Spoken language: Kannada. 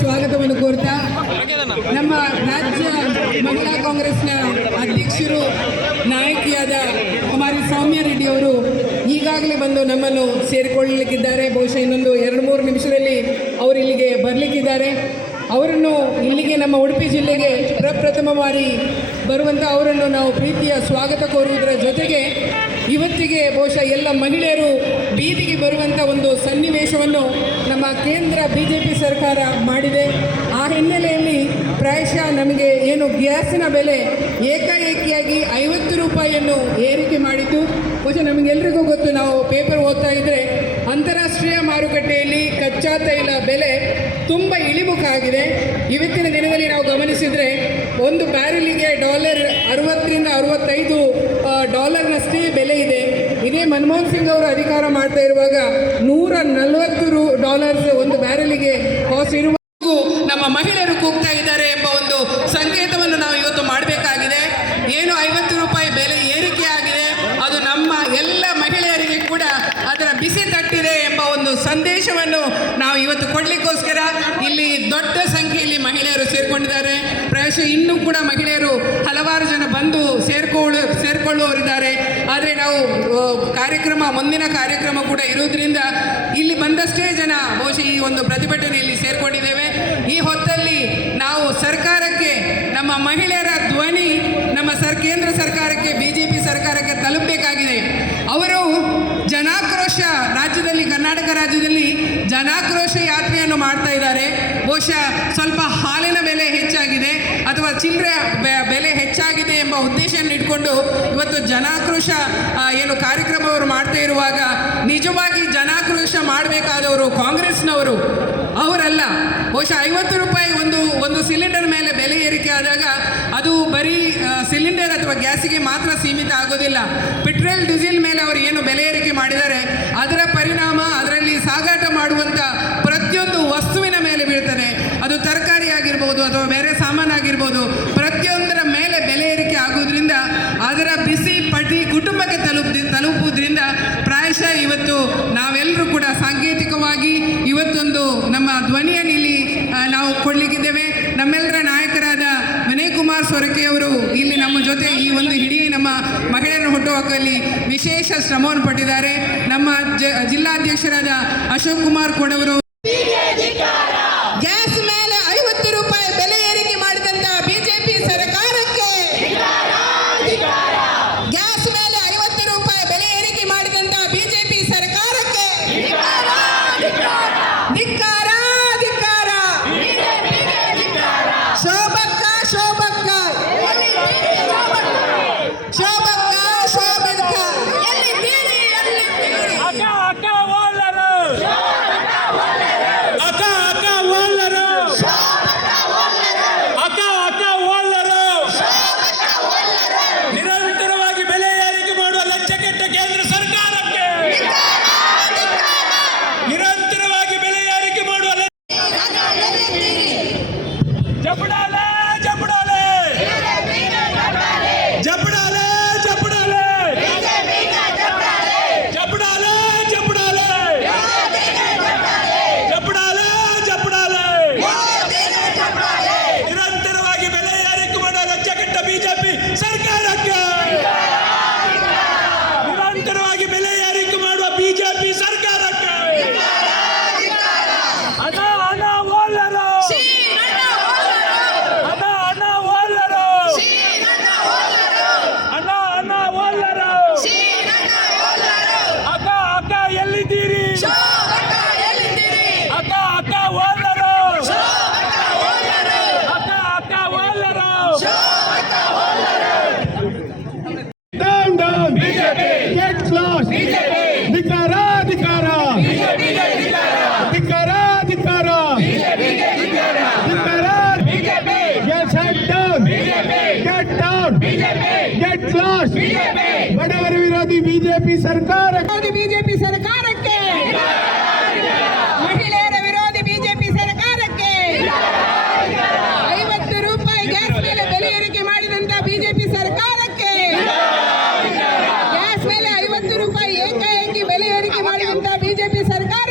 ಸ್ವಾಗತವನ್ನು ಕೋರ್ತಾ ನಮ್ಮ ರಾಜ್ಯ ಮಹಿಳಾ ಕಾಂಗ್ರೆಸ್ನ ಅಧ್ಯಕ್ಷರು ನಾಯಕಿಯಾದ ಕುಮಾರಿ ಸೌಮ್ಯ ರೆಡ್ಡಿ ಅವರು ಈಗಾಗಲೇ ಬಂದು ನಮ್ಮನ್ನು ಸೇರಿಕೊಳ್ಳಲಿಕ್ಕಿದ್ದಾರೆ. ಬಹುಶಃ ಇನ್ನೊಂದು ಎರಡು ಮೂರು ನಿಮಿಷದಲ್ಲಿ ಅವರು ಇಲ್ಲಿಗೆ ಬರಲಿಕ್ಕಿದ್ದಾರೆ. ಅವರನ್ನು ಇಲ್ಲಿಗೆ ನಮ್ಮ ಉಡುಪಿ ಜಿಲ್ಲೆಗೆ ಪ್ರಪ್ರಥಮ ಬಾರಿ ಬರುವಂಥ ಅವರನ್ನು ನಾವು ಪ್ರೀತಿಯ ಸ್ವಾಗತ ಕೋರುವುದರ ಜೊತೆಗೆ ಇವತ್ತಿಗೆ ಬಹುಶಃ ಎಲ್ಲ ಮಹಿಳೆಯರು ಬೀದಿಗೆ ಬರುವಂಥ ಒಂದು ಸನ್ನಿವೇಶವನ್ನು ನಮ್ಮ ಕೇಂದ್ರ ಬಿ ಜೆ ಪಿ ಸರ್ಕಾರ ಮಾಡಿದೆ. ಆ ಹಿನ್ನೆಲೆಯಲ್ಲಿ ಪ್ರಾಯಶಃ ನಮಗೆ ಏನು ಗ್ಯಾಸಿನ ಬೆಲೆ ಏಕಾಏಕಿಯಾಗಿ ಐವತ್ತು ರೂಪಾಯಿಯನ್ನು ಏರಿಕೆ ಮಾಡಿತು ಬಹುಶಃ ನಮಗೆಲ್ರಿಗೂ ಗೊತ್ತು, ನಾವು ಪೇಪರ್ ಓದ್ತಾ ಇದ್ದರೆ ಅಂತಾರಾಷ್ಟ್ರೀಯ ಮಾರುಕಟ್ಟೆಯಲ್ಲಿ ಕಚ್ಚಾ ತೈಲ ಬೆಲೆ ತುಂಬ ಇಳಿಮುಖ ಆಗಿದೆ. ಇವತ್ತಿನ ದಿನದಲ್ಲಿ ನಾವು ಗಮನಿಸಿದರೆ ಒಂದು ಬ್ಯಾರೆಲಿಗೆ ಡಾಲರ್ ಅರವತ್ತರಿಂದ ಅರವತ್ತೈದು ಡಾಲರ್ನಷ್ಟೇ ಬೆಲೆ ಇದೆ. ಇದೇ ಮನಮೋಹನ್ ಸಿಂಗ್ ಅವರು ಅಧಿಕಾರ ಮಾಡ್ತಾ ಇರುವಾಗ ನೂರ ನಲವತ್ತು ರು ಡಾಲರ್ಸ್ ಒಂದು ಬ್ಯಾರಲಿಗೆ ಕಾಸ್ಟ್ ಇರುವ ನಮ್ಮ ಮಹಿಳೆಯರು ಕೂಗ್ತಾ ಇದ್ದಾರೆ ಎಂಬ ಒಂದು ಸಂಕೇತವನ್ನು ನಾವು ಇವತ್ತು ಮಾಡಬೇಕಾಗಿದೆ. ಏನು ಐವತ್ತು ರೂಪಾಯಿ ಬೆಲೆ ಏರಿಕೆ ಆಗಿದೆ. ಅದು ನಮ್ಮ ಎಲ್ಲ ಮಹಿಳೆಯರಿಗೆ ಕೂಡ ಅದರ ಬಿಸಿ ತಟ್ಟಿದೆ ಎಂಬ ಒಂದು ಸಂದೇಶವನ್ನು ನಾವು ಇವತ್ತು ಕೊಡಲಿಕ್ಕೋಸ್ಕರ ಇಲ್ಲಿ ದೊಡ್ಡ ಸಂಖ್ಯೆಯಲ್ಲಿ ಮಹಿಳೆಯರು ಸೇರಿಕೊಂಡಿದ್ದಾರೆ. ಪ್ರಾಯಶಃ ಇನ್ನೂ ಕೂಡ ಮಹಿಳೆಯರು ಹಲವಾರು ಜನ ಬಂದು ಸೇರ್ಕೊಳ್ಳು ಸೇರ್ಕೊಳ್ಳುವವರಿದ್ದಾರೆ ಆದರೆ ನಾವು ಕಾರ್ಯಕ್ರಮ, ಮುಂದಿನ ಕಾರ್ಯಕ್ರಮ ಕೂಡ ಇರೋದ್ರಿಂದ ಇಲ್ಲಿ ಬಂದಷ್ಟೇ ಜನ ಬಹುಶಃ ಈ ಒಂದು ಪ್ರತಿಭಟನೆಯಲ್ಲಿ ಸೇರ್ಕೊಂಡಿದ್ದೇವೆ. ಈ ಹೊತ್ತಲ್ಲಿ ನಾವು ಸರ್ಕಾರಕ್ಕೆ, ನಮ್ಮ ಮಹಿಳೆಯರ ಧ್ವನಿ ನಮ್ಮ ಸರ್, ಕೇಂದ್ರ ಸರ್ಕಾರಕ್ಕೆ ಬಿ ಜೆ ಪಿ ಸರ್ಕಾರಕ್ಕೆ ತಲುಪಬೇಕಾಗಿದೆ. ಅವರು ಜನಾಕ್ರೋಶ ರಾಜ್ಯದಲ್ಲಿ, ಕರ್ನಾಟಕ ರಾಜ್ಯದಲ್ಲಿ ಜನಾಕ್ರೋಶ ಯಾತ್ರೆಯನ್ನು ಮಾಡ್ತಾ ಇದ್ದಾರೆ. ಬಹುಶಃ ಸ್ವಲ್ಪ ಹಾಲಿನ ಬೆಲೆ ಹೆಚ್ಚಾಗಿದೆ. ಅಥವಾ ಚಿಲ್ಲರೆ ಇಟ್ಕೊಂಡು ಇವತ್ತು ಜನಾಕ್ರೋಶ ಏನು ಕಾರ್ಯಕ್ರಮ ಅವರು ಮಾಡ್ತಾ ಇರುವಾಗ ನಿಜವಾಗಿ ಜನಾಕ್ರೋಶ ಮಾಡಬೇಕಾದವರು ಕಾಂಗ್ರೆಸ್ನವರು. ಅವರಲ್ಲ. ಬಹುಶಃ ಐವತ್ತು ರೂಪಾಯಿ ಒಂದು ಒಂದು ಸಿಲಿಂಡರ್ ಮೇಲೆ ಬೆಲೆ ಏರಿಕೆ ಆದಾಗ ಅದು ಬರೀ ಸಿಲಿಂಡರ್ ಅಥವಾ ಗ್ಯಾಸಿಗೆ ಮಾತ್ರ ಸೀಮಿತ ಆಗೋದಿಲ್ಲ. ಪೆಟ್ರೋಲ್, ಡೀಸೆಲ್ ಮೇಲೆ ಅವರು ಏನು ಬೆಲೆ ಏರಿಕೆ ಮಾಡಿದ್ದಾರೆ, ಅದರ ಪರಿಣಾಮ ಅದರಲ್ಲಿ ಸಾಗಾಟ ಮಾಡುವಂಥ ಪ್ರತಿಯೊಂದು ವಸ್ತುವಿನ ಮೇಲೆ ಬೀಳ್ತದೆ. ಅದು ತರಕಾರಿ ಆಗಿರ್ಬೋದು ಅಥವಾ ಬೇರೆ ಸಾಮಾನಾಗಿರ್ಬೋದು ಪ್ರತಿಯೊಂದರ ಮೇಲೆ ಬೆಲೆ ಏರಿಕೆ ಆಗೋದ್ರಿಂದ ಅದರ ಬಿಸಿ ಪಟಿ ಕುಟುಂಬಕ್ಕೆ ತಲುಪ ತಲುಪುವುದರಿಂದ ಪ್ರಾಯಶಃ ಇವತ್ತು ನಾವೆಲ್ಲರೂ ಕೂಡ ಸಾಂಕೇತಿಕವಾಗಿ ಇವತ್ತೊಂದು ನಮ್ಮ ಧ್ವನಿಯನ್ನು ಇಲ್ಲಿ ಆ, ನಾವು ಕೊಡಲಿಕ್ಕಿದ್ದೇವೆ ನಮ್ಮೆಲ್ಲರ ನಾಯಕರಾದ ವಿನಯ್ ಕುಮಾರ್ ಸೊರಕೆ ಅವರು ಇಲ್ಲಿ ನಮ್ಮ ಜೊತೆ ಈ ಒಂದು ಇಡೀ ನಮ್ಮ ಮಹಿಳೆಯರನ್ನು ವಿಶೇಷ ಶ್ರಮವನ್ನು ಪಟ್ಟಿದ್ದಾರೆ. ನಮ್ಮ ಜಿಲ್ಲಾಧ್ಯಕ್ಷರಾದ ಅಶೋಕ್ ಕುಮಾರ್ ಕೊಡವರು जबड़ा ಟಿಕೆಟ್ ಬಡವರ ವಿರೋಧಿ ಬಿಜೆಪಿ ಸರ್ಕಾರ. ಬಿಜೆಪಿ ಸರ್ಕಾರಕ್ಕೆ. ಮಹಿಳೆಯರ ವಿರೋಧಿ ಬಿಜೆಪಿ ಸರ್ಕಾರಕ್ಕೆ. ಐವತ್ತು ರೂಪಾಯಿ ಗ್ಯಾಸ್ ಮೇಲೆ ಬೆಲೆ ಏರಿಕೆ ಮಾಡಿದಂತ ಬಿಜೆಪಿ ಸರ್ಕಾರಕ್ಕೆ. ಗ್ಯಾಸ್ ಮೇಲೆ ಐವತ್ತು ರೂಪಾಯಿ ಏಕಾಏಕಿ ಬೆಲೆ ಏರಿಕೆ ಮಾಡಿದಂತ ಬಿಜೆಪಿ ಸರ್ಕಾರ.